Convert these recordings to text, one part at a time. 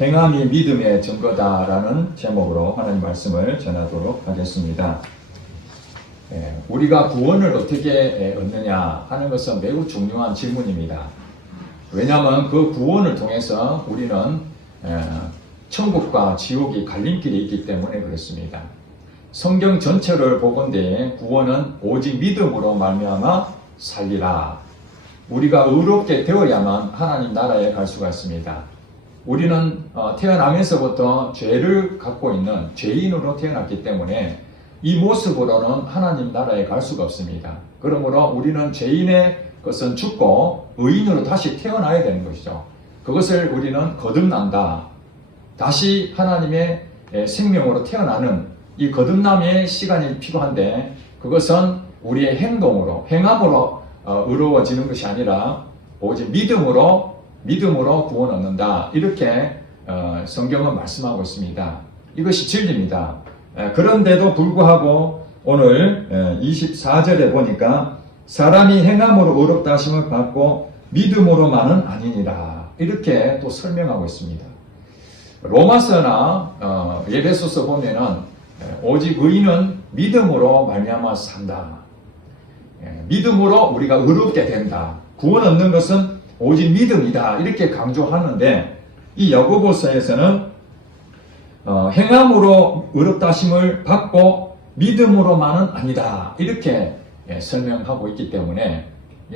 행함이 믿음의 증거다라는 제목으로 하나님 말씀을 전하도록 하겠습니다. 우리가 구원을 어떻게 얻느냐 하는 것은 매우 중요한 질문입니다. 왜냐하면 그 구원을 통해서 우리는 천국과 지옥이 갈림길에 있기 때문에 그렇습니다. 성경 전체를 보건대 구원은 오직 믿음으로 말미암아 살리라. 우리가 의롭게 되어야만 하나님 나라에 갈 수가 있습니다. 우리는 태어나면서부터 죄를 갖고 있는 죄인으로 태어났기 때문에 이 모습으로는 하나님 나라에 갈 수가 없습니다. 그러므로 우리는 죄인의 것은 죽고 의인으로 다시 태어나야 되는 것이죠. 그것을 우리는 거듭난다. 다시 하나님의 생명으로 태어나는 이 거듭남의 시간이 필요한데, 그것은 우리의 행동으로, 행함으로 의로워지는 것이 아니라 오직 믿음으로 구원 얻는다. 이렇게 성경은 말씀하고 있습니다. 이것이 진리입니다. 그런데도 불구하고 오늘 24절에 보니까 사람이 행함으로 의롭다 하심을 받고 믿음으로만은 아니니라. 이렇게 또 설명하고 있습니다. 로마서나 에베소서 보면은 오직 의인은 믿음으로 말미암아 산다. 믿음으로 우리가 의롭게 된다. 구원 얻는 것은 오직 믿음이다. 이렇게 강조하는데, 이 야고보서에서는 행함으로 의롭다 하심을 받고 믿음으로만은 아니다. 이렇게 설명하고 있기 때문에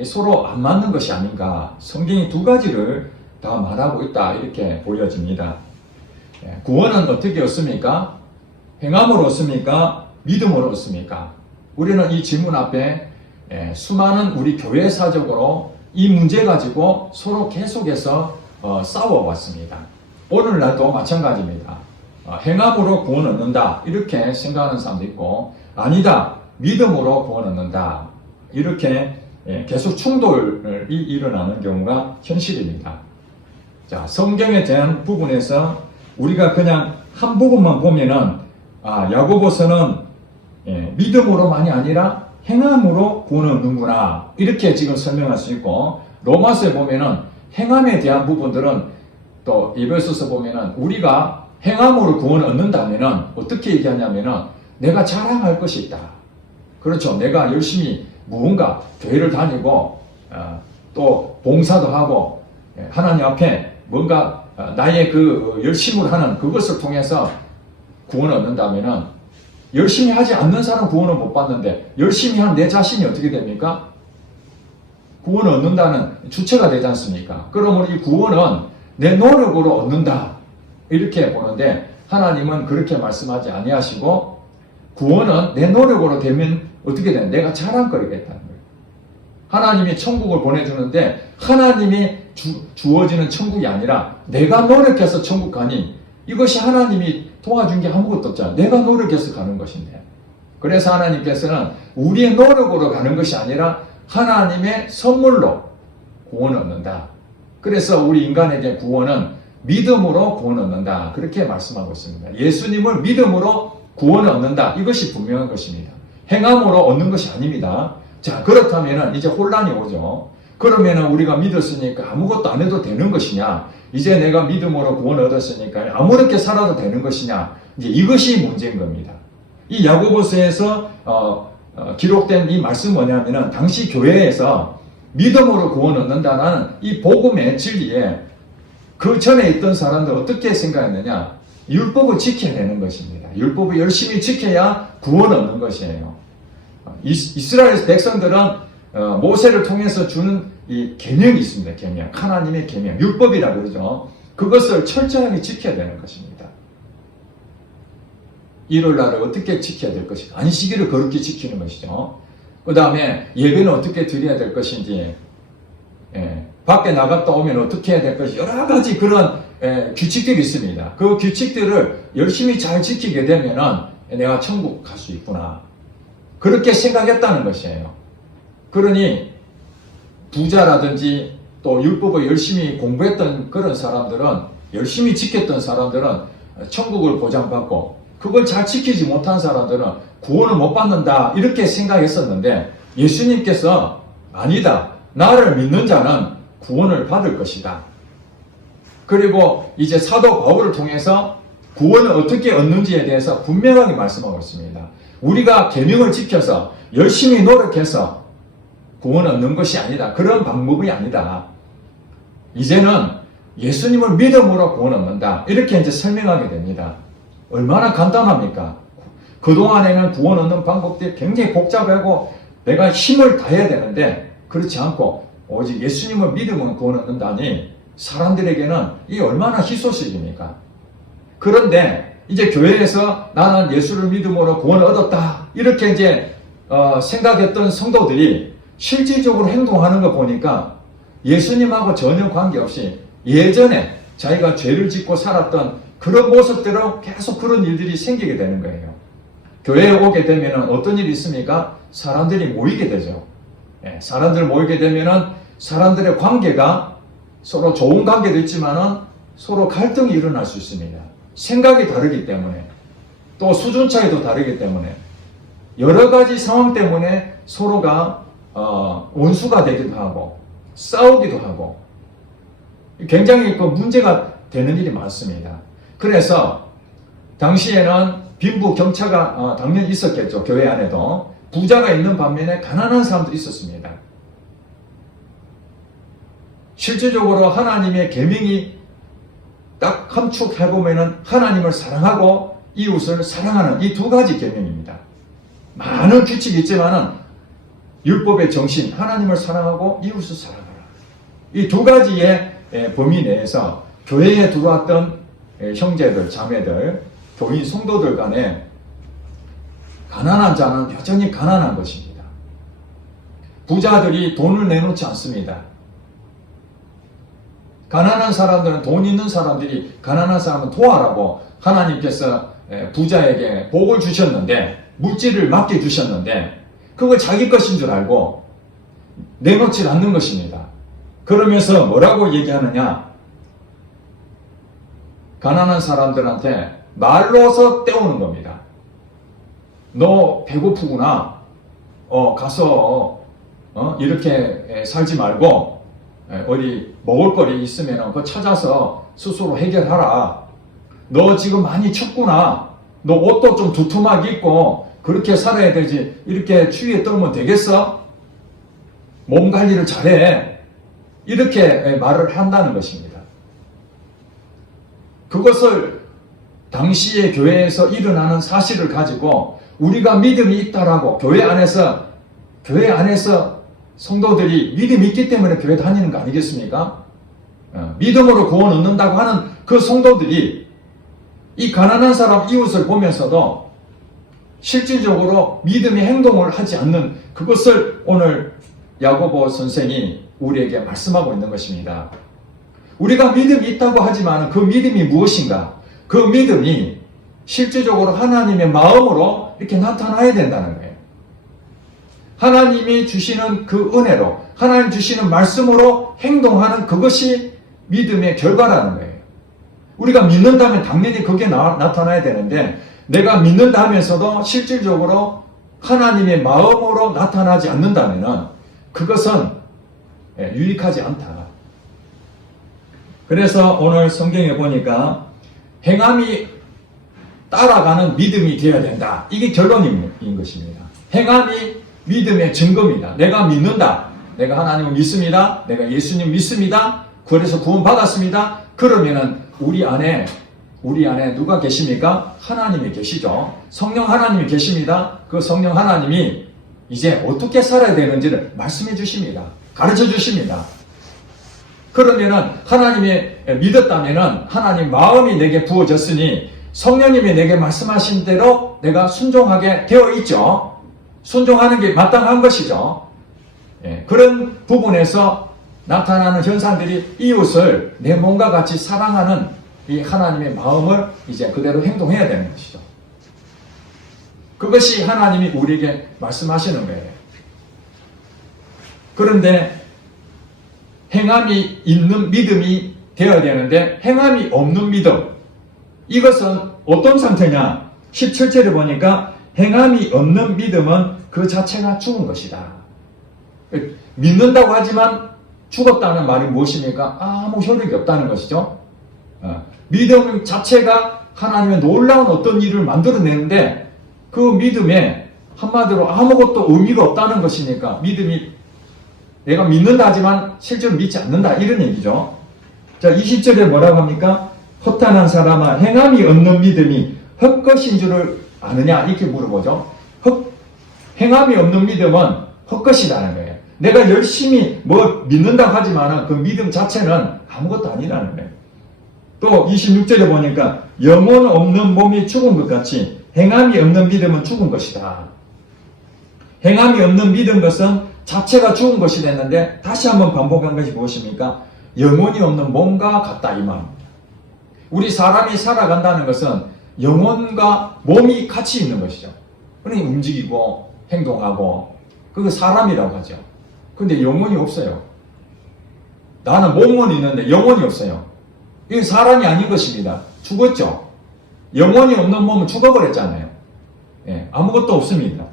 서로 안 맞는 것이 아닌가. 성경이 두 가지를 다 말하고 있다. 이렇게 보여집니다. 구원은 어떻게 얻습니까? 행함으로 얻습니까? 믿음으로 얻습니까? 우리는 이 질문 앞에 수많은 우리 교회사적으로 이 문제 가지고 서로 계속해서 싸워왔습니다. 오늘날도 마찬가지입니다. 행함으로 구원 얻는다. 이렇게 생각하는 사람도 있고, 아니다. 믿음으로 구원 얻는다. 이렇게 계속 충돌이 일어나는 경우가 현실입니다. 자, 성경에 대한 부분에서 우리가 그냥 한 부분만 보면은, 야고보서는 믿음으로만이 아니라 행함으로 구원 얻는구나. 이렇게 지금 설명할 수 있고, 로마서에 보면은 행함에 대한 부분들은, 또 에베소서 보면은 우리가 행함으로 구원 얻는다면은 어떻게 얘기하냐면은 내가 자랑할 것이 있다. 그렇죠. 내가 열심히 무언가 교회를 다니고 또 봉사도 하고 하나님 앞에 뭔가 나의 그 열심을 하는 그것을 통해서 구원을 얻는다면은, 열심히 하지 않는 사람은 구원을 못 받는데 열심히 한 내 자신이 어떻게 됩니까? 구원을 얻는다는 주체가 되지 않습니까? 그러므로 이 구원은 내 노력으로 얻는다. 이렇게 보는데, 하나님은 그렇게 말씀하지 아니하시고 구원은 내 노력으로 되면 어떻게 되는? 내가 자랑거리겠다는 거예요. 하나님이 천국을 보내주는데 하나님이 주어지는 천국이 아니라 내가 노력해서 천국 가니, 이것이 하나님이 도와준 게 아무것도 없잖아. 내가 노력해서 가는 것인데. 그래서 하나님께서는 우리의 노력으로 가는 것이 아니라 하나님의 선물로 구원을 얻는다. 그래서 우리 인간에게 구원은 믿음으로 구원을 얻는다. 그렇게 말씀하고 있습니다. 예수님을 믿음으로 구원을 얻는다. 이것이 분명한 것입니다. 행함으로 얻는 것이 아닙니다. 자, 그렇다면 이제 혼란이 오죠. 그러면 우리가 믿었으니까 아무것도 안 해도 되는 것이냐? 이제 내가 믿음으로 구원을 얻었으니까 아무렇게 살아도 되는 것이냐? 이제 이것이 문제인 겁니다. 이 야고보서에서 기록된 이 말씀 뭐냐면은, 당시 교회에서 믿음으로 구원을 얻는다는 이 복음의 진리에 그 전에 있던 사람들 어떻게 생각했느냐? 율법을 지켜야 되는 것입니다. 율법을 열심히 지켜야 구원을 얻는 것이에요. 이스라엘 백성들은 모세를 통해서 주는 이 계명이 있습니다. 계명. 하나님의 계명. 율법이라고 그러죠. 그것을 철저하게 지켜야 되는 것입니다. 일요일날을 어떻게 지켜야 될 것인가? 안식일을 거룩히 지키는 것이죠. 그 다음에 예배는 어떻게 드려야 될 것인지, 밖에 나갔다 오면 어떻게 해야 될 것인지, 여러 가지 그런 규칙들이 있습니다. 그 규칙들을 열심히 잘 지키게 되면은 내가 천국 갈 수 있구나. 그렇게 생각했다는 것이에요. 그러니 부자라든지 또 율법을 열심히 공부했던 그런 사람들은, 열심히 지켰던 사람들은 천국을 보장받고, 그걸 잘 지키지 못한 사람들은 구원을 못 받는다. 이렇게 생각했었는데, 예수님께서 아니다. 나를 믿는 자는 구원을 받을 것이다. 그리고 이제 사도 바울을 통해서 구원을 어떻게 얻는지에 대해서 분명하게 말씀하고 있습니다. 우리가 계명을 지켜서 열심히 노력해서 구원을 얻는 것이 아니다. 그런 방법이 아니다. 이제는 예수님을 믿음으로 구원 얻는다. 이렇게 이제 설명하게 됩니다. 얼마나 간단합니까? 그동안에는 구원 얻는 방법들이 굉장히 복잡하고 내가 힘을 다해야 되는데 그렇지 않고 오직 예수님을 믿으면 구원 얻는다니 사람들에게는 이 얼마나 희소식입니까? 그런데 이제 교회에서 나는 예수를 믿음으로 구원을 얻었다. 이렇게 이제 생각했던 성도들이 실질적으로 행동하는 거 보니까 예수님하고 전혀 관계없이 예전에 자기가 죄를 짓고 살았던 그런 모습대로 계속 그런 일들이 생기게 되는 거예요. 교회에 오게 되면 어떤 일이 있습니까? 사람들이 모이게 되죠. 사람들 모이게 되면 사람들의 관계가 서로 좋은 관계도 있지만은 서로 갈등이 일어날 수 있습니다. 생각이 다르기 때문에 또 수준 차이도 다르기 때문에 여러 가지 상황 때문에 서로가 원수가 되기도 하고 싸우기도 하고 굉장히 그 문제가 되는 일이 많습니다. 그래서 당시에는 빈부 경차가 당연히 있었겠죠. 교회 안에도 부자가 있는 반면에 가난한 사람도 있었습니다. 실질적으로 하나님의 계명이 딱 함축해보면은 하나님을 사랑하고 이웃을 사랑하는 이 두 가지 계명입니다. 많은 규칙이 있지만은 율법의 정신, 하나님을 사랑하고 이웃을 사랑하라. 이 두 가지의 범위 내에서 교회에 들어왔던 형제들, 자매들, 교인 성도들 간에 가난한 자는 여전히 가난한 것입니다. 부자들이 돈을 내놓지 않습니다. 가난한 사람들은 돈 있는 사람들이 가난한 사람은 도와라고 하나님께서 부자에게 복을 주셨는데 물질을 맡겨주셨는데 그걸 자기 것인 줄 알고 내놓지 않는 것입니다. 그러면서 뭐라고 얘기하느냐? 가난한 사람들한테 말로서 때우는 겁니다. 너 배고프구나. 가서 이렇게 살지 말고 어디 먹을 거리 있으면 그거 찾아서 스스로 해결하라. 너 지금 많이 춥구나. 너 옷도 좀 두툼하게 입고 그렇게 살아야 되지. 이렇게 추위에 떨면 되겠어? 몸 관리를 잘해. 이렇게 말을 한다는 것입니다. 그것을 당시의 교회에서 일어나는 사실을 가지고 우리가 믿음이 있다라고 교회 안에서 성도들이 믿음이 있기 때문에 교회 다니는 거 아니겠습니까? 믿음으로 구원 얻는다고 하는 그 성도들이 이 가난한 사람 이웃을 보면서도 실질적으로 믿음의 행동을 하지 않는 그것을 오늘 야고보 선생이 우리에게 말씀하고 있는 것입니다. 우리가 믿음이 있다고 하지만 그 믿음이 무엇인가? 그 믿음이 실질적으로 하나님의 마음으로 이렇게 나타나야 된다는 거예요. 하나님이 주시는 그 은혜로, 하나님 주시는 말씀으로 행동하는 그것이 믿음의 결과라는 거예요. 우리가 믿는다면 당연히 그게 나타나야 되는데 내가 믿는다 하면서도 실질적으로 하나님의 마음으로 나타나지 않는다면 그것은 유익하지 않다. 그래서 오늘 성경에 보니까 행함이 따라가는 믿음이 되어야 된다. 이게 결론인 것입니다. 행함이 믿음의 증거입니다. 내가 믿는다. 내가 하나님을 믿습니다. 내가 예수님 믿습니다. 그래서 구원 받았습니다. 그러면은 우리 안에 누가 계십니까? 하나님이 계시죠. 성령 하나님이 계십니다. 그 성령 하나님이 이제 어떻게 살아야 되는지를 말씀해 주십니다. 가르쳐 주십니다. 그러면은 하나님이 믿었다면은 하나님 마음이 내게 부어졌으니 성령님이 내게 말씀하신 대로 내가 순종하게 되어 있죠. 순종하는 게 마땅한 것이죠. 그런 부분에서 나타나는 현상들이 이웃을 내 몸과 같이 사랑하는 이 하나님의 마음을 이제 그대로 행동해야 되는 것이죠. 그것이 하나님이 우리에게 말씀하시는 거예요. 그런데 행함이 있는 믿음이 되어야 되는데 행함이 없는 믿음, 이것은 어떤 상태냐? 17절에 보니까 행함이 없는 믿음은 그 자체가 죽은 것이다. 믿는다고 하지만 죽었다는 말이 무엇입니까? 아무 효력이 없다는 것이죠. 믿음 자체가 하나님의 놀라운 어떤 일을 만들어내는데 그 믿음에 한마디로 아무것도 의미가 없다는 것이니까 믿음이 내가 믿는다 하지만 실제로 믿지 않는다 이런 얘기죠. 자, 20절에 뭐라고 합니까? 허탄한 사람아 행함이 없는 믿음이 헛것인 줄을 아느냐 이렇게 물어보죠. 행함이 없는 믿음은 헛것이라는 거예요. 내가 열심히 뭐 믿는다고 하지만 그 믿음 자체는 아무것도 아니라는 거예요. 또 26절에 보니까 영혼 없는 몸이 죽은 것 같이 행함이 없는 믿음은 죽은 것이다. 행함이 없는 믿음 것은 자체가 죽은 것이 됐는데 다시 한번 반복한 것이 무엇입니까? 영혼이 없는 몸과 같다 이 말입니다. 우리 사람이 살아간다는 것은 영혼과 몸이 같이 있는 것이죠. 그러니 움직이고 행동하고 그거 사람이라고 하죠. 근데 영혼이 없어요. 나는 몸은 있는데 영혼이 없어요. 이건 사람이 아닌 것입니다. 죽었죠. 영혼이 없는 몸은 죽어버렸잖아요. 아무것도 없습니다.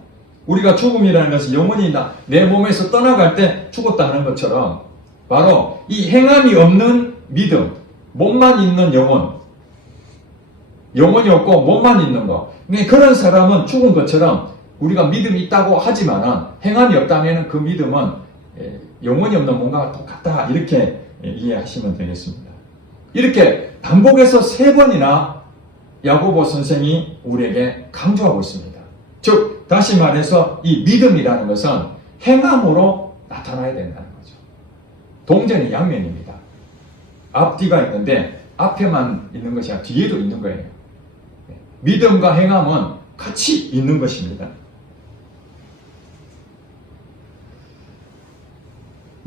우리가 죽음이라는 것은 영혼이 내 몸에서 떠나갈 때 죽었다는 것처럼 바로 이 행함이 없는 믿음, 몸만 있는 영혼, 영혼이 없고 몸만 있는 것. 그런 사람은 죽은 것처럼 우리가 믿음이 있다고 하지만 행함이 없다면 그 믿음은 영혼이 없는 몸과 똑같다 이렇게 이해하시면 되겠습니다. 이렇게 반복해서 3번이나 야고보 선생이 우리에게 강조하고 있습니다. 즉 다시 말해서 이 믿음이라는 것은 행함으로 나타나야 된다는 거죠. 동전의 양면입니다. 앞뒤가 있는데 앞에만 있는 것이 아니라 뒤에도 있는 거예요. 믿음과 행함은 같이 있는 것입니다.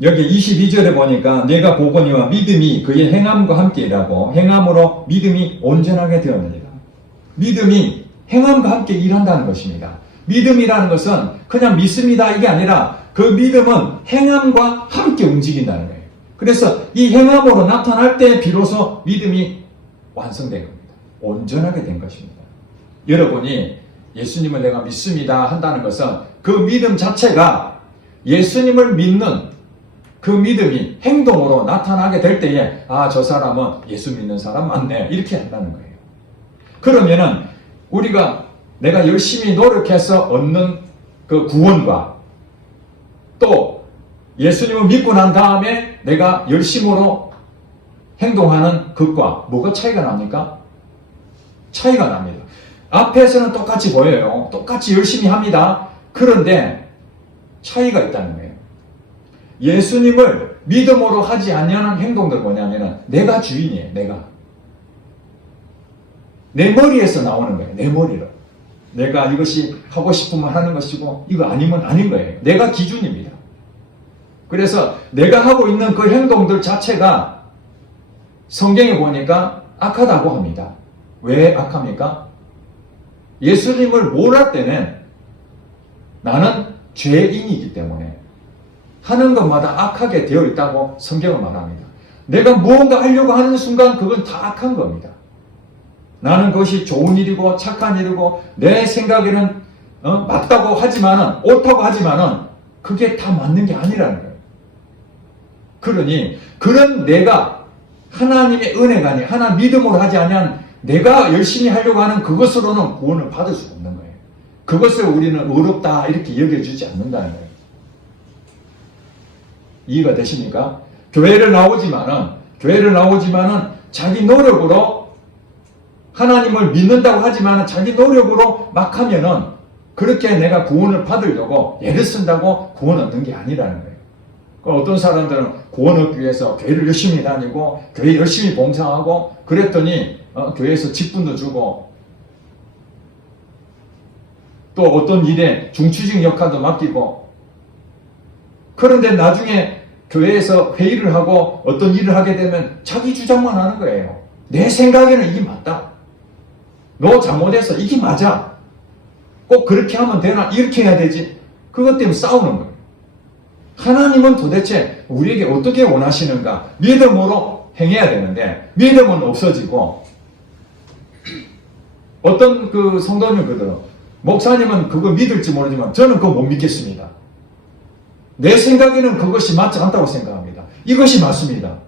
여기 22절에 보니까 내가 보거니와 믿음이 그의 행함과 함께 일하고 행함으로 믿음이 온전하게 되었느니라. 믿음이 행함과 함께 일한다는 것입니다. 믿음이라는 것은 그냥 믿습니다 이게 아니라 그 믿음은 행함과 함께 움직인다는 거예요. 그래서 이 행함으로 나타날 때 비로소 믿음이 완성된 겁니다. 온전하게 된 것입니다. 여러분이 예수님을 내가 믿습니다 한다는 것은 그 믿음 자체가 예수님을 믿는 그 믿음이 행동으로 나타나게 될 때에 저 사람은 예수 믿는 사람 맞네 이렇게 한다는 거예요. 그러면은 우리가 내가 열심히 노력해서 얻는 그 구원과 또 예수님을 믿고 난 다음에 내가 열심으로 행동하는 것과 뭐가 차이가 납니까? 차이가 납니다. 앞에서는 똑같이 보여요. 똑같이 열심히 합니다. 그런데 차이가 있다는 거예요. 예수님을 믿음으로 하지 않는 행동들 뭐냐면은 내가 주인이에요. 내 머리에서 나오는 거예요. 내 머리로. 내가 이것이 하고 싶으면 하는 것이고 이거 아니면 아닌 거예요. 내가 기준입니다. 그래서 내가 하고 있는 그 행동들 자체가 성경에 보니까 악하다고 합니다. 왜 악합니까? 예수님을 몰할 때는 나는 죄인이기 때문에 하는 것마다 악하게 되어 있다고 성경은 말합니다. 내가 무언가 하려고 하는 순간 그건 다 악한 겁니다. 나는 그것이 좋은 일이고 착한 일이고 내 생각에는 맞다고 하지만은 옳다고 하지만은 그게 다 맞는 게 아니라는 거예요. 그러니 그런 내가 하나님의 은혜가 아니 하나 믿음으로 하지 않으면 내가 열심히 하려고 하는 그것으로는 구원을 받을 수 없는 거예요. 그것을 우리는 어렵다 이렇게 여겨주지 않는다는 거예요. 이해가 되십니까? 교회를 나오지만은 자기 노력으로 하나님을 믿는다고 하지만은 자기 노력으로 막 하면은 그렇게 내가 구원을 받으려고 애를 쓴다고 구원 얻는 게 아니라는 거예요. 어떤 사람들은 구원 얻기 위해서 교회를 열심히 다니고 교회 열심히 봉사하고 그랬더니 교회에서 직분도 주고 또 어떤 일에 중추직 역할도 맡기고 그런데 나중에 교회에서 회의를 하고 어떤 일을 하게 되면 자기 주장만 하는 거예요. 내 생각에는 이게 맞다. 너 잘못했어. 이게 맞아. 꼭 그렇게 하면 되나? 이렇게 해야 되지. 그것 때문에 싸우는 거예요. 하나님은 도대체 우리에게 어떻게 원하시는가? 믿음으로 행해야 되는데 믿음은 없어지고 어떤 그 성도님 그대로 목사님은 그거 믿을지 모르지만 저는 그거 못 믿겠습니다. 내 생각에는 그것이 맞지 않다고 생각합니다. 이것이 맞습니다.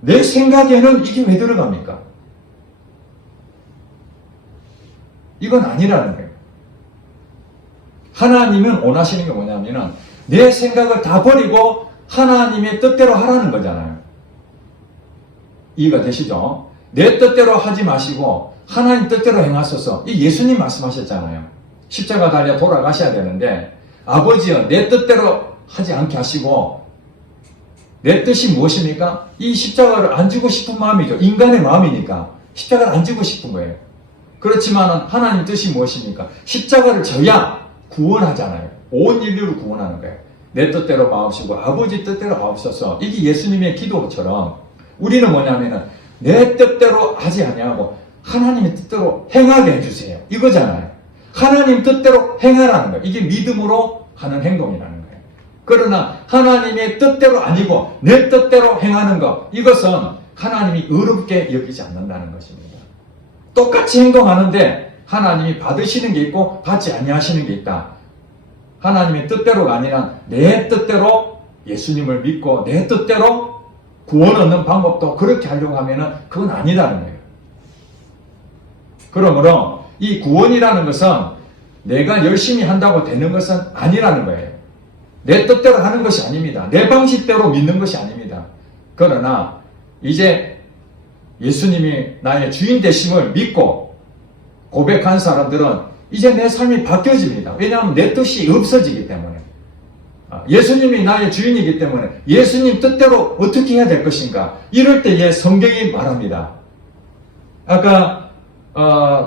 내 생각에는 이게 왜 들어갑니까? 이건 아니라는 거예요. 하나님은 원하시는 게 뭐냐면은 내 생각을 다 버리고 하나님의 뜻대로 하라는 거잖아요. 이해가 되시죠? 내 뜻대로 하지 마시고 하나님 뜻대로 행하소서. 이 예수님 말씀하셨잖아요. 십자가 달려 돌아가셔야 되는데 아버지여 내 뜻대로 하지 않게 하시고 내 뜻이 무엇입니까? 이 십자가를 안 지고 싶은 마음이죠. 인간의 마음이니까 십자가를 안 지고 싶은 거예요. 그렇지만 하나님 뜻이 무엇입니까? 십자가를 져야 구원하잖아요. 온 인류를 구원하는 거예요. 내 뜻대로 마옵시고 아버지 뜻대로 마옵소서. 이게 예수님의 기도처럼 우리는 뭐냐면은 내 뜻대로 하지 아니하고 하나님의 뜻대로 행하게 해주세요. 이거잖아요. 하나님 뜻대로 행하라는 거예요. 이게 믿음으로 하는 행동이라는 거예요. 그러나 하나님의 뜻대로 아니고 내 뜻대로 행하는 것, 이것은 하나님이 의롭게 여기지 않는다는 것입니다. 똑같이 행동하는데 하나님이 받으시는 게 있고 받지 아니하시는 게 있다. 하나님의 뜻대로가 아니라 내 뜻대로 예수님을 믿고 내 뜻대로 구원 얻는 방법도 그렇게 하려고 하면은 그건 아니라는 거예요. 그러므로 이 구원이라는 것은 내가 열심히 한다고 되는 것은 아니라는 거예요. 내 뜻대로 하는 것이 아닙니다. 내 방식대로 믿는 것이 아닙니다. 그러나 이제 예수님이 나의 주인 되심을 믿고 고백한 사람들은 이제 내 삶이 바뀌어집니다. 왜냐하면 내 뜻이 없어지기 때문에. 예수님이 나의 주인이기 때문에 예수님 뜻대로 어떻게 해야 될 것인가? 이럴 때에 성경이 말합니다. 아까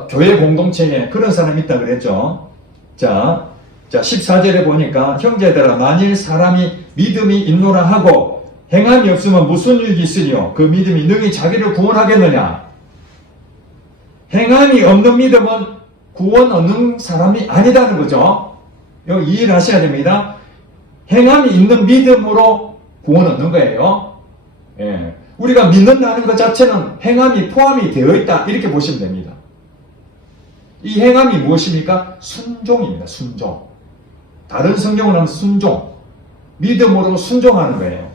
교회 공동체에 그런 사람이 있다 그랬죠. 자 14절에 보니까 형제들아 만일 사람이 믿음이 있노라 하고 행함이 없으면 무슨 유익이 있으리요? 그 믿음이 능히 자기를 구원하겠느냐? 행함이 없는 믿음은 구원 얻는 사람이 아니다는 거죠. 이거 이해를 하셔야 됩니다. 행함이 있는 믿음으로 구원 얻는 거예요. 예. 우리가 믿는다는 것 자체는 행함이 포함이 되어 있다 이렇게 보시면 됩니다. 이 행함이 무엇입니까? 순종입니다. 순종. 다른 성경을 하면 순종. 믿음으로 순종하는 거예요.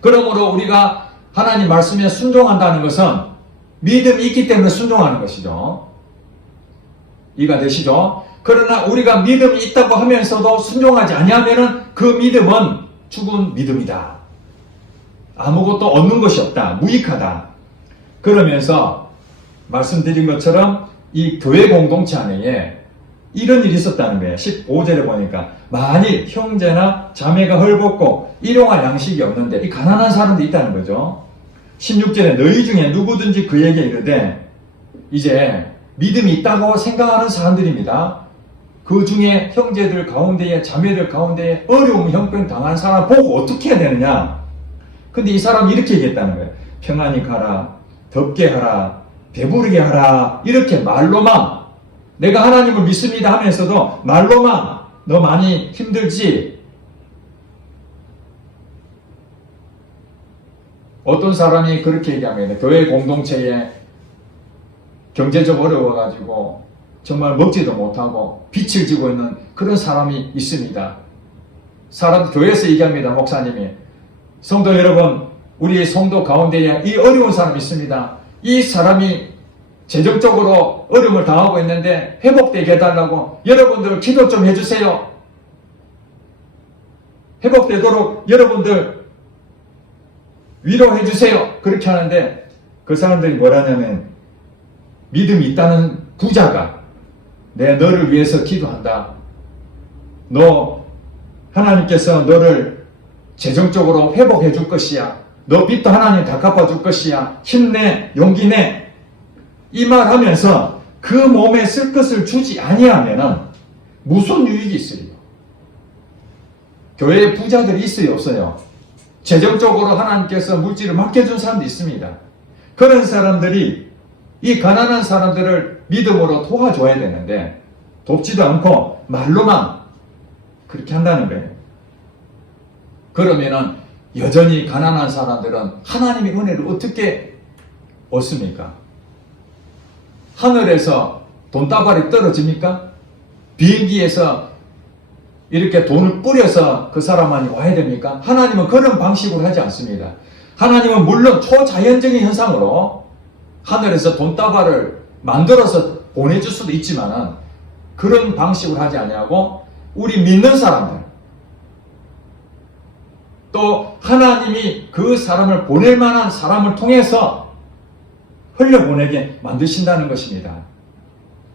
그러므로 우리가 하나님 말씀에 순종한다는 것은 믿음이 있기 때문에 순종하는 것이죠. 이해가 되시죠? 그러나 우리가 믿음이 있다고 하면서도 순종하지 아니하면은 그 믿음은 죽은 믿음이다. 아무것도 얻는 것이 없다. 무익하다. 그러면서 말씀드린 것처럼 이 교회 공동체 안에 이런 일이 있었다는 거예요. 15절에 보니까 만일 형제나 자매가 헐벗고 일용할 양식이 없는데 이 가난한 사람도 있다는 거죠. 16절에 너희 중에 누구든지 그에게 이르되 이제 믿음이 있다고 생각하는 사람들입니다. 그 중에 형제들 가운데에 자매들 가운데에 어려움 형편 당한 사람 보고 어떻게 해야 되느냐. 근데 이 사람이 이렇게 얘기했다는 거예요. 평안히 가라, 덥게 하라, 배부르게 하라. 이렇게 말로만 내가 하나님을 믿습니다 하면서도 말로만 너 많이 힘들지? 어떤 사람이 그렇게 얘기합니다. 교회 공동체에 경제적 어려워가지고 정말 먹지도 못하고 빛을 지고 있는 그런 사람이 있습니다. 교회에서 얘기합니다. 목사님이. 성도 여러분, 우리 성도 가운데에 이 어려운 사람이 있습니다. 이 사람이 재정적으로 어려움을 당하고 있는데 회복되게 해달라고 여러분들 기도 좀 해주세요. 회복되도록 여러분들 위로해주세요. 그렇게 하는데 그 사람들이 뭐라냐면 믿음이 있다는 부자가 내 너를 위해서 기도한다. 너 하나님께서 너를 재정적으로 회복해 줄 것이야. 너 빚도 하나님 다 갚아 줄 것이야. 힘내, 용기 내. 이 말 하면서 그 몸에 쓸 것을 주지 아니하면은 무슨 유익이 있으리요? 교회에 부자들이 있어요, 없어요? 재정적으로 하나님께서 물질을 맡겨준 사람도 있습니다. 그런 사람들이 이 가난한 사람들을 믿음으로 도와줘야 되는데 돕지도 않고 말로만 그렇게 한다는 거예요. 그러면은 여전히 가난한 사람들은 하나님의 은혜를 어떻게 얻습니까? 하늘에서 돈다발이 떨어집니까? 비행기에서 이렇게 돈을 뿌려서 그 사람만이 와야 됩니까? 하나님은 그런 방식으로 하지 않습니다. 하나님은 물론 초자연적인 현상으로 하늘에서 돈다발을 만들어서 보내줄 수도 있지만은 그런 방식으로 하지 아니하고 우리 믿는 사람들, 또 하나님이 그 사람을 보낼 만한 사람을 통해서 흘려보내게 만드신다는 것입니다.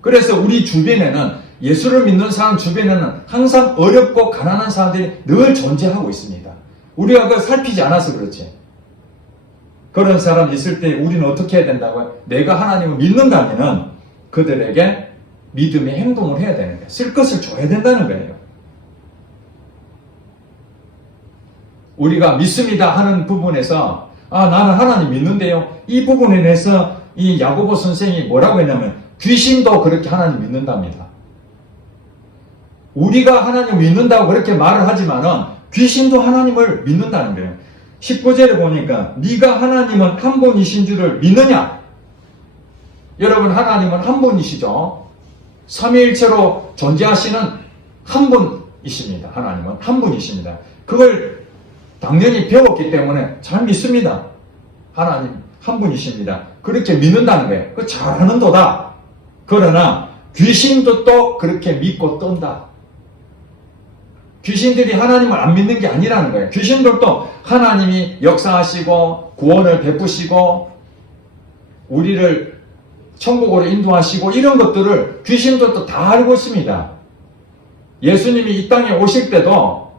그래서 우리 주변에는, 예수를 믿는 사람 주변에는 항상 어렵고 가난한 사람들이 늘 존재하고 있습니다. 우리가 그걸 살피지 않아서 그렇지. 그런 사람이 있을 때 우리는 어떻게 해야 된다고요? 내가 하나님을 믿는다면은 그들에게 믿음의 행동을 해야 되는 거예요. 쓸 것을 줘야 된다는 거예요. 우리가 믿습니다 하는 부분에서 나는 하나님 믿는데요. 이 부분에 대해서 이 야고보 선생이 뭐라고 했냐면 귀신도 그렇게 하나님 믿는답니다. 우리가 하나님 믿는다고 그렇게 말을 하지만은 귀신도 하나님을 믿는다는 거예요. 19절에 보니까 네가 하나님은 한 분이신 줄을 믿느냐? 여러분, 하나님은 한 분이시죠. 삼위일체로 존재하시는 한 분이십니다. 하나님은 한 분이십니다. 그걸 당연히 배웠기 때문에 잘 믿습니다. 하나님 한 분이십니다. 그렇게 믿는다는 거예요. 그 잘하는도다. 그러나 귀신도 또 그렇게 믿고 떤다. 귀신들이 하나님을 안 믿는 게 아니라는 거예요. 귀신들도 하나님이 역사하시고 구원을 베푸시고 우리를 천국으로 인도하시고 이런 것들을 귀신들도 다 알고 있습니다. 예수님이 이 땅에 오실 때도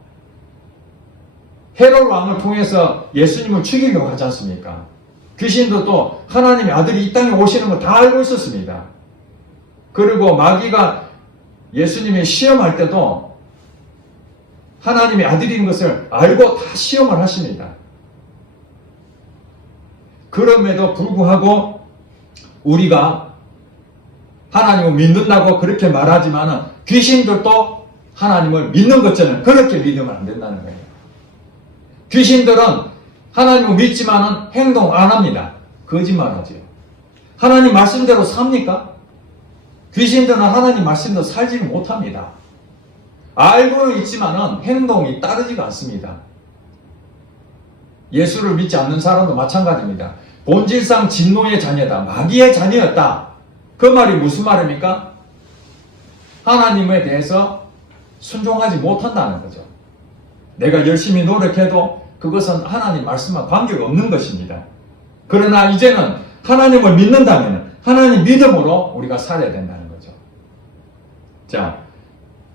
헤롯 왕을 통해서 예수님을 죽이려고 하지 않습니까? 귀신들도 하나님의 아들이 이 땅에 오시는 거 다 알고 있었습니다. 그리고 마귀가 예수님의 시험할 때도 하나님의 아들인 것을 알고 다 시험을 하십니다. 그럼에도 불구하고 우리가 하나님을 믿는다고 그렇게 말하지만 귀신들도 하나님을 믿는 것처럼 그렇게 믿으면 안 된다는 거예요. 귀신들은 하나님을 믿지만 행동 안 합니다. 거짓말하죠. 하나님 말씀대로 삽니까? 귀신들은 하나님 말씀대로 살지 못합니다. 알고는 있지만 행동이 따르지가 않습니다. 예수를 믿지 않는 사람도 마찬가지입니다. 본질상 진노의 자녀다. 마귀의 자녀였다. 그 말이 무슨 말입니까? 하나님에 대해서 순종하지 못한다는 거죠. 내가 열심히 노력해도 그것은 하나님 말씀과 관계가 없는 것입니다. 그러나 이제는 하나님을 믿는다면 하나님 믿음으로 우리가 살아야 된다는 거죠. 자,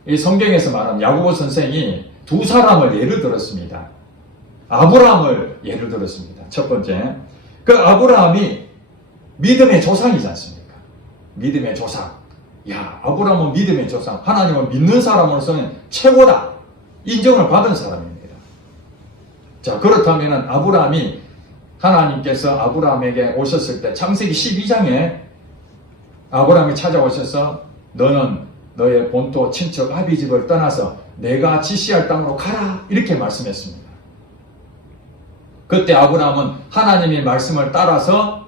이 성경에서 말하는 야고보 선생이 두 사람을 예를 들었습니다. 아브라함을 예를 들었습니다. 첫 번째, 그 아브라함이 믿음의 조상이지 않습니까? 믿음의 조상. 야, 아브라함은 믿음의 조상. 하나님을 믿는 사람으로서는 최고다. 인정을 받은 사람입니다. 자, 그렇다면 아브라함이 하나님께서 아브라함에게 오셨을 때 창세기 12장에 아브라함이 찾아오셔서 너는 너의 본토 친척 아비집을 떠나서 내가 지시할 땅으로 가라 이렇게 말씀했습니다. 그때 아브라함은 하나님의 말씀을 따라서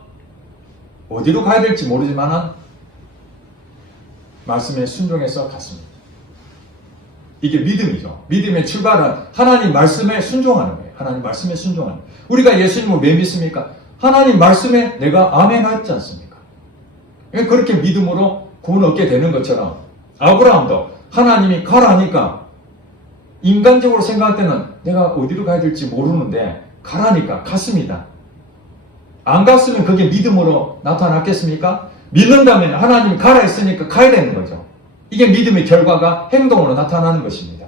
어디로 가야 될지 모르지만 말씀에 순종해서 갔습니다. 이게 믿음이죠. 믿음의 출발은 하나님 말씀에 순종하는 거예요. 하나님 말씀에 순종하는 거예요. 우리가 예수님을 왜 믿습니까? 하나님 말씀에 내가 아멘 했지 않습니까? 그렇게 믿음으로 구원 얻게 되는 것처럼 아브라함도 하나님이 가라니까 인간적으로 생각할 때는 내가 어디로 가야 될지 모르는데 가라니까 갔습니다. 안 갔으면 그게 믿음으로 나타났겠습니까? 믿는다면 하나님이 가라 했으니까 가야 되는 거죠. 이게 믿음의 결과가 행동으로 나타나는 것입니다.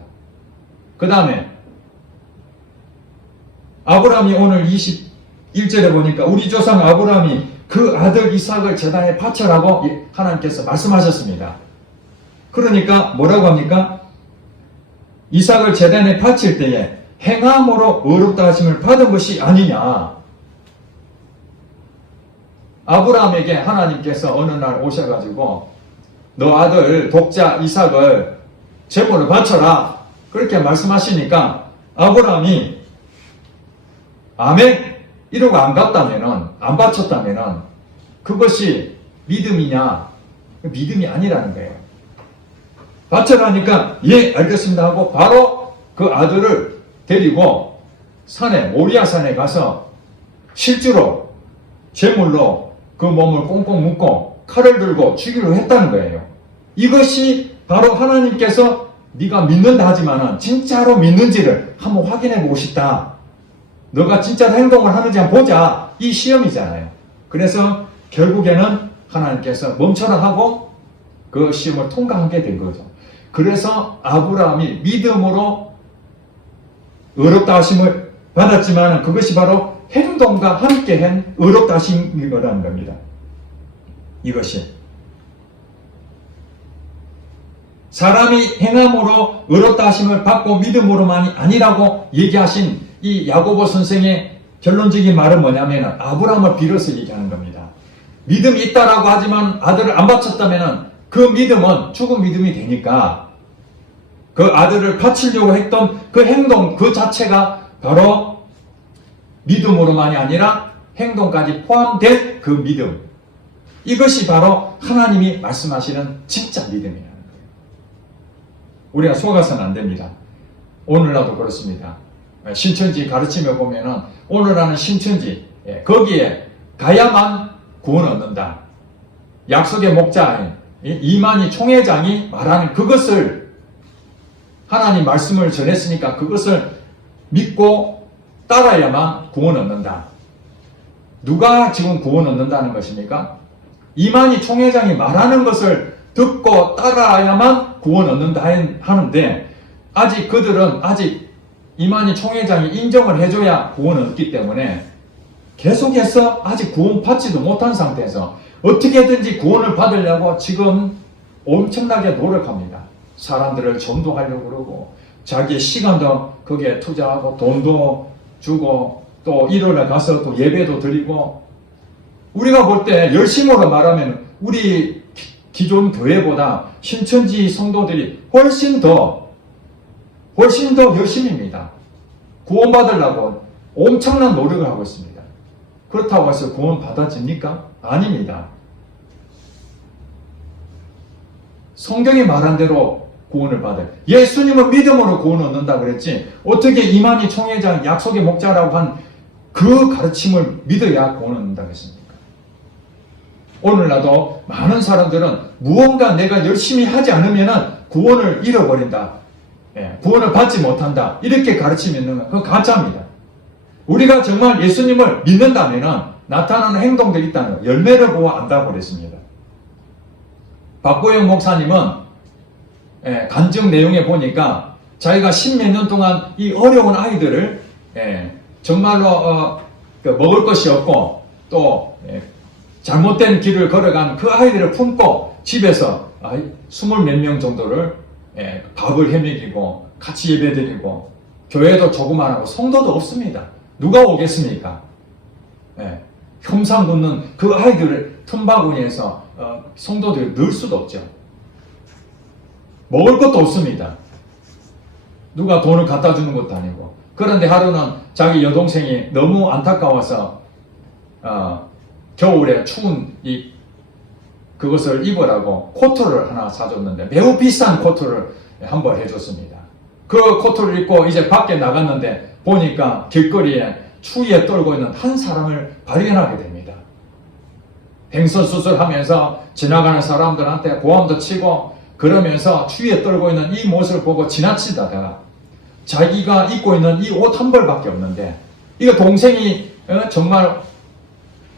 그 다음에 아브라함이 오늘 21절에 보니까 우리 조상 아브라함이 그 아들 이삭을 제단에 바쳐라고 하나님께서 말씀하셨습니다. 그러니까 뭐라고 합니까? 이삭을 제단에 바칠 때에 행함으로 의롭다 하심을 받은 것이 아니냐. 아브라함에게 하나님께서 어느 날 오셔가지고 너 아들 독자 이삭을 제물을 바쳐라 그렇게 말씀하시니까 아브라함이 아멘 이러고 안 갔다면은 안 바쳤다면은 그것이 믿음이냐? 믿음이 아니라는 거예요. 바쳐라니까 예 알겠습니다 하고 바로 그 아들을 데리고 산에 모리아 산에 가서 실제로 제물로 그 몸을 꽁꽁 묶고 칼을 들고 죽이려 했다는 거예요. 이것이 바로 하나님께서 네가 믿는다 하지만은 진짜로 믿는지를 한번 확인해 보고 싶다. 너가 진짜로 행동을 하는지 한번 보자. 이 시험이잖아요. 그래서 결국에는 하나님께서 멈춰라 하고 그 시험을 통과하게 된 거죠. 그래서 아브라함이 믿음으로 의롭다 하심을 받았지만 그것이 바로 행동과 함께한 의롭다 하심이라는 겁니다. 이것이 사람이 행함으로 의롭다 하심을 받고 믿음으로만이 아니라고 얘기하신 이 야고보 선생의 결론적인 말은 뭐냐면 아브라함을 빌어서 얘기하는 겁니다. 믿음이 있다라고 하지만 아들을 안 바쳤다면 그 믿음은 죽은 믿음이 되니까 그 아들을 바치려고 했던 그 행동 그 자체가 바로 믿음으로만이 아니라 행동까지 포함된 그 믿음. 이것이 바로 하나님이 말씀하시는 진짜 믿음이라는 거예요. 우리가 속아서는 안 됩니다. 오늘날도 그렇습니다. 신천지 가르침에 보면은 오늘날은 신천지 거기에 가야만 구원 얻는다. 약속의 목자인 이만희 총회장이 말하는 그것을 하나님 말씀을 전했으니까 그것을 믿고 따라야만 구원 얻는다. 누가 지금 구원 얻는다는 것입니까? 이만희 총회장이 말하는 것을 듣고 따라야만 구원 얻는다 하는데 아직 그들은 아직 이만희 총회장이 인정을 해줘야 구원 얻기 때문에 계속해서 아직 구원 받지도 못한 상태에서 어떻게든지 구원을 받으려고 지금 엄청나게 노력합니다. 사람들을 전도하려고 그러고 자기의 시간도 거기에 투자하고 돈도 주고 또 일요일에 가서 또 예배도 드리고 우리가 볼 때 열심으로 말하면 우리 기존 교회보다 신천지 성도들이 훨씬 더 열심입니다. 구원받으려고 엄청난 노력을 하고 있습니다. 그렇다고 해서 구원 받아집니까? 아닙니다. 성경이 말한 대로 구원을 받아요. 예수님은 믿음으로 구원 얻는다고 그랬지 어떻게 이만희 총회장 약속의 목자라고 한 그 가르침을 믿어야 구원 얻는다고 했습니까? 오늘날도 많은 사람들은 무언가 내가 열심히 하지 않으면 구원을 잃어버린다. 구원을 받지 못한다. 이렇게 가르치면 있는 건 그건 가짜입니다. 우리가 정말 예수님을 믿는다면 나타나는 행동들이 있다는 열매를 보아 안다고 그랬습니다. 박보영 목사님은 간증 내용에 보니까 자기가 십몇 년 동안 이 어려운 아이들을 정말로 먹을 것이 없고 또 잘못된 길을 걸어간 그 아이들을 품고 집에서 20몇 명 정도를 밥을 해먹이고 같이 예배드리고 교회도 조그만하고 성도도 없습니다. 누가 오겠습니까? 혐상 돋는 그 아이들을 틈바구니에서 성도들을 넣을 수도 없죠. 먹을 것도 없습니다. 누가 돈을 갖다 주는 것도 아니고. 그런데 하루는 자기 여동생이 너무 안타까워서 겨울에 추운 그것을 입으라고 코트를 하나 사줬는데 매우 비싼 코트를 한 벌 해줬습니다. 그 코트를 입고 이제 밖에 나갔는데 보니까 길거리에 추위에 떨고 있는 한 사람을 발견하게 됩니다. 횡설수설하면서 지나가는 사람들한테 고함도 치고 그러면서 추위에 떨고 있는 이 모습을 보고 지나치다가 자기가 입고 있는 이 옷 한 벌밖에 없는데 이거 동생이 정말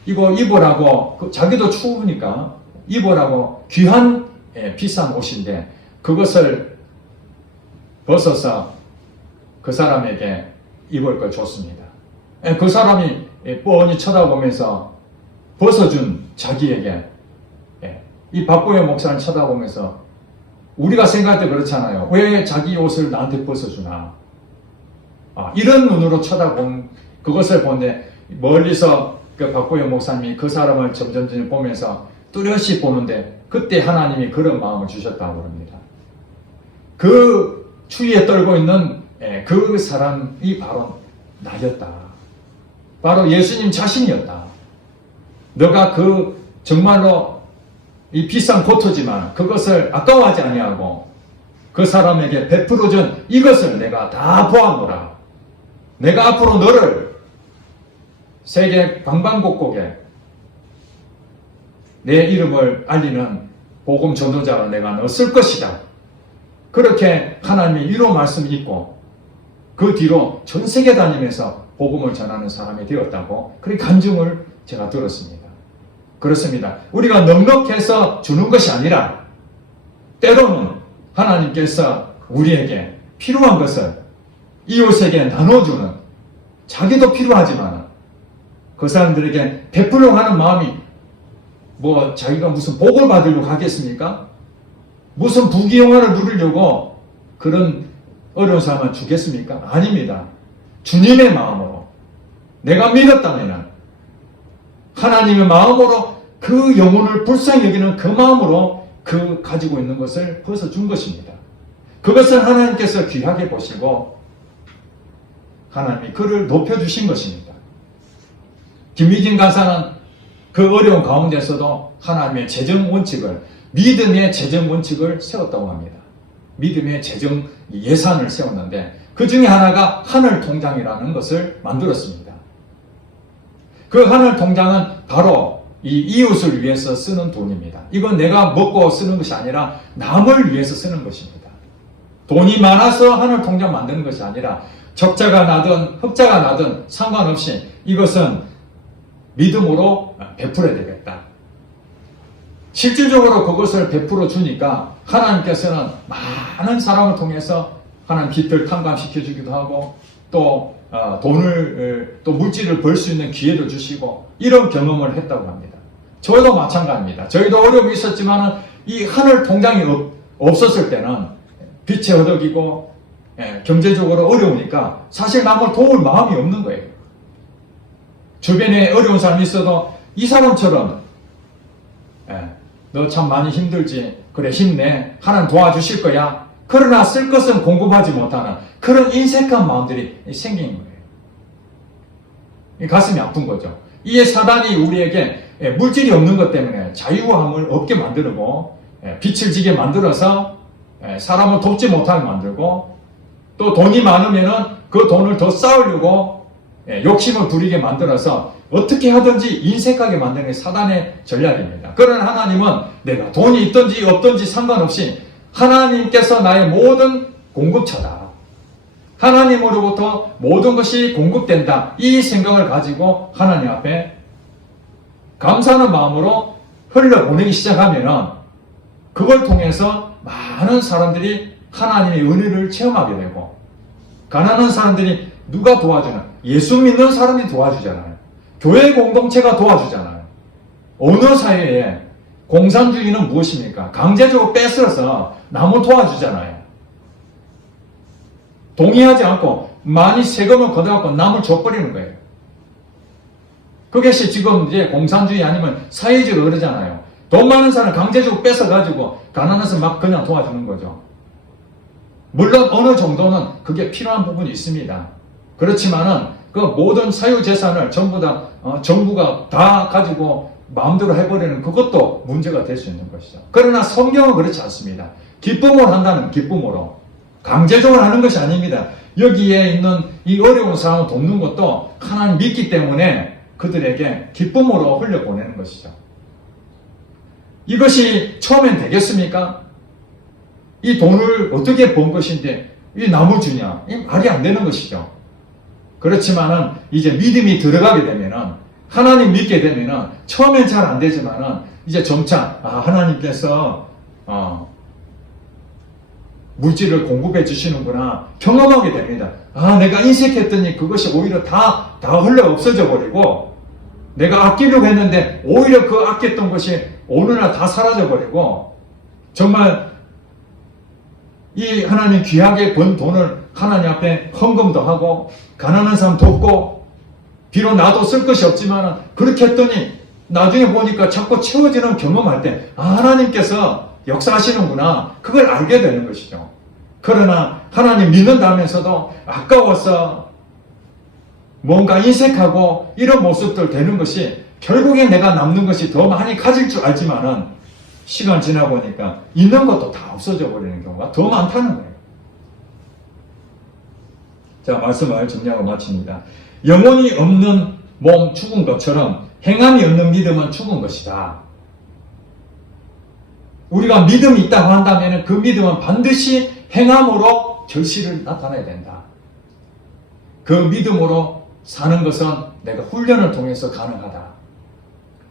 이거 입으라고 자기도 추우니까 입으라고 귀한 비싼 옷인데 그것을 벗어서 그 사람에게 입을 걸 줬습니다. 그 사람이 뻔히 쳐다보면서 벗어준 자기에게 이 박보영 목사를 쳐다보면서 우리가 생각할 때 그렇잖아요. 왜 자기 옷을 나한테 벗어주나? 이런 눈으로 쳐다본 그것을 본데 멀리서 그 박보영 목사님이 그 사람을 점점 보면서 뚜렷이 보는데 그때 하나님이 그런 마음을 주셨다고 합니다. 그 추위에 떨고 있는 그 사람이 바로 나였다. 바로 예수님 자신이었다. 너가 그 정말로 이 비싼 코트지만 그것을 아까워하지 아니하고 그 사람에게 베풀어준 이것을 내가 다 보았노라. 내가 앞으로 너를 세계 방방곡곡에 내 이름을 알리는 복음 전도자로 내가 넣었을 것이다. 그렇게 하나님의 위로 말씀이 있고 그 뒤로 전 세계 다니면서 복음을 전하는 사람이 되었다고 그렇게 간증을 제가 들었습니다. 그렇습니다. 우리가 넉넉해서 주는 것이 아니라 때로는 하나님께서 우리에게 필요한 것을 이웃에게 나눠주는, 자기도 필요하지만 그 사람들에게 베풀려고 하는 마음이 뭐 자기가 무슨 복을 받으려고 하겠습니까? 무슨 부귀영화를 누리려고 그런 어려운 사람을 주겠습니까? 아닙니다. 주님의 마음으로 내가 믿었다면 하나님의 마음으로 그 영혼을 불쌍히 여기는 그 마음으로 그 가지고 있는 것을 벗어준 것입니다. 그것을 하나님께서 귀하게 보시고 하나님이 그를 높여주신 것입니다. 김미진 간사는 그 어려운 가운데서도 하나님의 재정 원칙을, 믿음의 재정 원칙을 세웠다고 합니다. 믿음의 재정 예산을 세웠는데 그 중에 하나가 하늘 통장이라는 것을 만들었습니다. 그 하늘 통장은 바로 이 이웃을 위해서 쓰는 돈입니다. 이건 내가 먹고 쓰는 것이 아니라 남을 위해서 쓰는 것입니다. 돈이 많아서 하늘 통장 만드는 것이 아니라 적자가 나든 흑자가 나든 상관없이 이것은 믿음으로 베풀어야 되겠다. 실질적으로 그것을 베풀어 주니까 하나님께서는 많은 사람을 통해서 하나님 빚을 탕감시켜 주기도 하고 또 돈을 또 물질을 벌 수 있는 기회를 주시고 이런 경험을 했다고 합니다. 저희도 마찬가지입니다. 저희도 어려움이 있었지만 이 하늘 통장이 없었을 때는 빚에 허덕이고 경제적으로 어려우니까 사실 남을 도울 마음이 없는 거예요. 주변에 어려운 사람이 있어도 이 사람처럼 너 참 많이 힘들지, 그래 힘내, 하나님 도와주실 거야. 그러나 쓸 것은 공급하지 못하는 그런 인색한 마음들이 생기는 거예요. 가슴이 아픈 거죠. 이에 사단이 우리에게 물질이 없는 것 때문에 자유함을 없게 만들고 빛을 지게 만들어서 사람을 돕지 못하게 만들고 또 돈이 많으면 그 돈을 더 쌓으려고 욕심을 부리게 만들어서 어떻게 하든지 인색하게 만드는 게 사단의 전략입니다. 그러나 하나님은 내가 돈이 있든지 없든지 상관없이 하나님께서 나의 모든 공급처다. 하나님으로부터 모든 것이 공급된다. 이 생각을 가지고 하나님 앞에 감사하는 마음으로 흘려보내기 시작하면 그걸 통해서 많은 사람들이 하나님의 은혜를 체험하게 되고 가난한 사람들이 누가 도와주나? 예수 믿는 사람이 도와주잖아요. 교회 공동체가 도와주잖아요. 어느 사회에 공산주의는 무엇입니까? 강제적으로 뺏어서 남을 도와주잖아요. 동의하지 않고 많이 세금을 걷어갖고 남을 줘버리는 거예요. 그것이 지금 이제 공산주의 아니면 사회주의로 그러잖아요. 돈 많은 사람 강제적으로 뺏어가지고 가난한 사람 막 그냥 도와주는 거죠. 물론 어느 정도는 그게 필요한 부분이 있습니다. 그렇지만은 그 모든 사유재산을 전부 다 정부가 다 가지고 마음대로 해버리는 그것도 문제가 될 수 있는 것이죠. 그러나 성경은 그렇지 않습니다. 기쁨으로 한다는 기쁨으로 강제적으로 하는 것이 아닙니다. 여기에 있는 이 어려운 사람을 돕는 것도 하나님 믿기 때문에 그들에게 기쁨으로 흘려보내는 것이죠. 이것이 처음엔 되겠습니까? 이 돈을 어떻게 번 것인데 이 남을 주냐? 이 말이 안 되는 것이죠. 그렇지만은 이제 믿음이 들어가게 되면은 하나님 믿게 되면은 처음엔 잘 안 되지만은 이제 점차 하나님께서 물질을 공급해 주시는구나 경험하게 됩니다. 내가 인색했더니 그것이 오히려 다 흘러 없어져 버리고 내가 아끼려고 했는데 오히려 그 아꼈던 것이 어느 날 다 사라져 버리고 정말 이 하나님 귀하게 번 돈을 하나님 앞에 헌금도 하고 가난한 사람 돕고 비록 나도 쓸 것이 없지만 그렇게 했더니 나중에 보니까 자꾸 채워지는 경험할 때 하나님께서 역사하시는구나 그걸 알게 되는 것이죠. 그러나 하나님 믿는다면서도 아까워서 뭔가 인색하고 이런 모습들 되는 것이 결국에 내가 남는 것이 더 많이 가질 줄 알지만은 시간 지나 보니까 있는 것도 다 없어져 버리는 경우가 더 많다는 거예요. 자, 말씀을 정리하고 마칩니다. 영혼이 없는 몸 죽은 것처럼 행함이 없는 믿음은 죽은 것이다. 우리가 믿음이 있다고 한다면 그 믿음은 반드시 행함으로 결실을 나타내야 된다. 그 믿음으로 사는 것은 내가 훈련을 통해서 가능하다.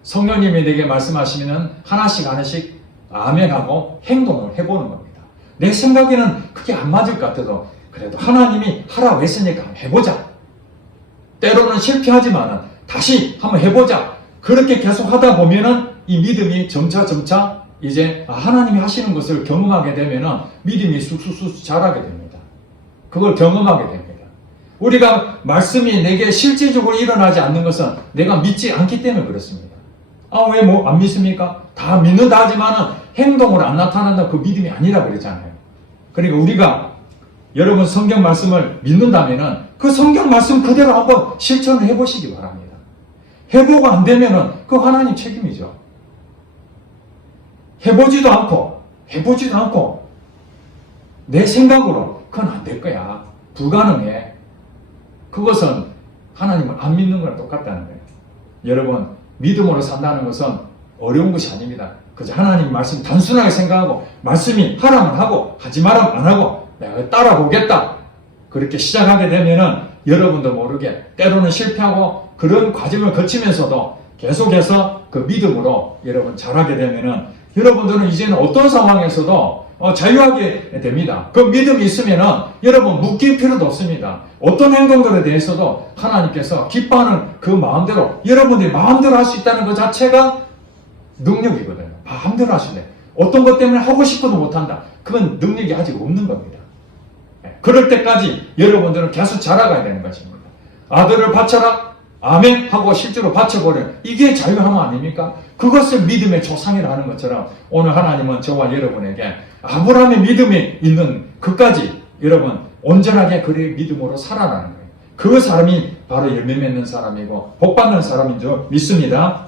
성령님이 내게 말씀하시면 하나씩 하나씩 아멘하고 행동을 해보는 겁니다. 내 생각에는 그게 안 맞을 것 같아도 그래도 하나님이 하라고 했으니까 한번 해보자. 때로는 실패하지만 다시 한번 해보자. 그렇게 계속 하다 보면은 이 믿음이 점차 이제 하나님이 하시는 것을 경험하게 되면은 믿음이 쑥쑥 자라게 됩니다. 그걸 경험하게 됩니다. 우리가 말씀이 내게 실질적으로 일어나지 않는 것은 내가 믿지 않기 때문에 그렇습니다. 왜 안 믿습니까? 다 믿는다 하지만은 행동으로 안 나타난다 그 믿음이 아니라 그러잖아요. 그러니까 우리가 여러분 성경 말씀을 믿는다면은 그 성경 말씀 그대로 한번 실천을 해보시기 바랍니다. 해보고 안 되면은 그 하나님 책임이죠. 해보지도 않고 내 생각으로 그건 안 될 거야. 불가능해. 그것은 하나님을 안 믿는 거랑 똑같다는 거예요. 여러분 믿음으로 산다는 것은 어려운 것이 아닙니다. 그저 하나님 말씀 단순하게 생각하고 말씀이 하라면 하고 하지 말라면 안 하고 내가 따라보겠다. 그렇게 시작하게 되면은 여러분도 모르게 때로는 실패하고 그런 과정을 거치면서도 계속해서 그 믿음으로 여러분 자라게 되면은 여러분들은 이제는 어떤 상황에서도 자유하게 됩니다. 그 믿음이 있으면은 여러분 묶일 필요도 없습니다. 어떤 행동들에 대해서도 하나님께서 기뻐하는 그 마음대로 여러분들이 마음대로 할 수 있다는 것 자체가 능력이거든요. 마음대로 하시네. 어떤 것 때문에 하고 싶어도 못한다. 그건 능력이 아직 없는 겁니다. 그럴 때까지 여러분들은 계속 자라가야 되는 것입니다. 아들을 바쳐라. 아멘 하고 실제로 바쳐버려요. 이게 자유함 아닙니까? 그것을 믿음의 조상이라 하는 것처럼 오늘 하나님은 저와 여러분에게 아브라함의 믿음이 있는 그까지 여러분 온전하게 그의 믿음으로 살아나는 거예요. 그 사람이 바로 열매 맺는 사람이고 복 받는 사람인 줄 믿습니다.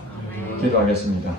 기도하겠습니다.